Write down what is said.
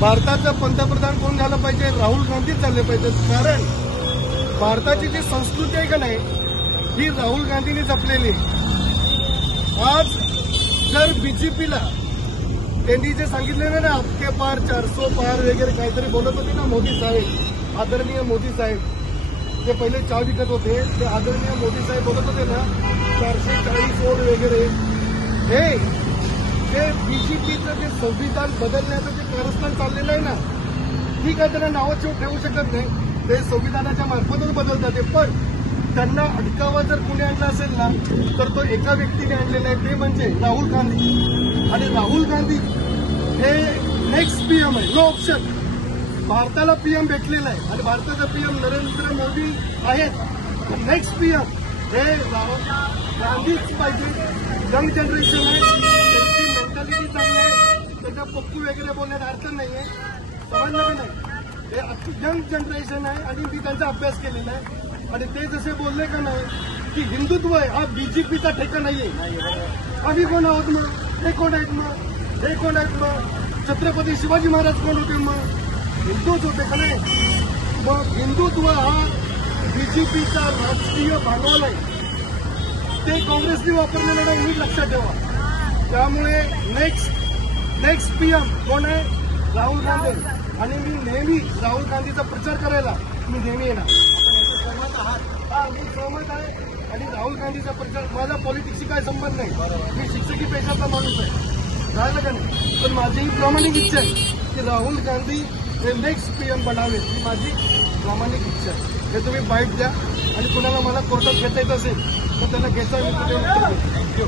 भारताचा पंतप्रधान कोण झालं पाहिजे? राहुल गांधीच झाले पाहिजे. कारण भारताची जी संस्कृती आहे का नाही, ही राहुल गांधींनी जपलेली. आज जर बीजेपीला त्यांनी जे सांगितलेलं ना, आपके पार 400 पार वगैरे काहीतरी बोलत होते ना मोदी साहेब, आदरणीय मोदी साहेब, जे पहिले चहा विकत होते ते आदरणीय मोदी साहेब बोलत होते ना 440 कोड वगैरे, हे ते बीजेपीचं जे संविधान बदलण्याचं जे कारस्थान चाललेलं आहे ना, ठीक आहे, त्यांना नावं ठेवू शकत नाही, ते संविधानाच्या मार्फतच बदलतात ते. पण त्यांना अडकावा जर कुणी आणला असेल ना, तर तो एका व्यक्तीने आणलेला आहे, ते म्हणजे राहुल गांधी. आणि राहुल गांधी हे नेक्स्ट पीएम आहे, नो ऑप्शन. भारताला पीएम भेटलेला आहे आणि भारताचा पीएम नरेंद्र मोदी आहेत. नेक्स्ट पीएम हे राहुल गांधीच पाहिजे. यंग जनरेशन आहे, त्यांची मेंटॅलिटी चांगली आहे, त्याच्या पप्पू वगैरे बोलण्यात अर्थ नाहीये, समजलं की नाही. हे यंग जनरेशन आहे आणि मी त्यांचा अभ्यास केलेला आहे. आणि ते जसे बोलले का नाही की हिंदुत्व आहे, हा बीजेपीचा ठेका नाहीये. आम्ही कोण आहोत मग? हे कोण आहेत मग? हे कोण आहेत मग? छत्रपती शिवाजी महाराज कोण होते मग? हिंदूच होते का नाही? मग हिंदुत्व हा बीजेपीचा राजकीय भांडवल आहे, ते काँग्रेसने वापरलेलं नाही, मी लक्षात ठेवा. त्यामुळे नेक्स्ट पीएम कोण आहे? राहुल गांधी. आणि मी नेहमी राहुल गांधीचा प्रचार करायला मी नेहमी येणार. मी सहमत आहे. आणि राहुल गांधीचा प्रचार, माझा पॉलिटिक्सशी काय संबंध नाही, मी शिक्षकी पेशाचा माणूस आहे, राहिलं का नाही. पण माझी प्रामाणिक इच्छा आहे की राहुल गांधी हे नेक्स्ट पीएम बनावे, ही माझी प्रामाणिक इच्छा आहे. हे तुम्ही बाईट द्या आणि कुणाला मला कोर्टात घेता येत असेल तर त्यांना घेता येईल. थँक्यू.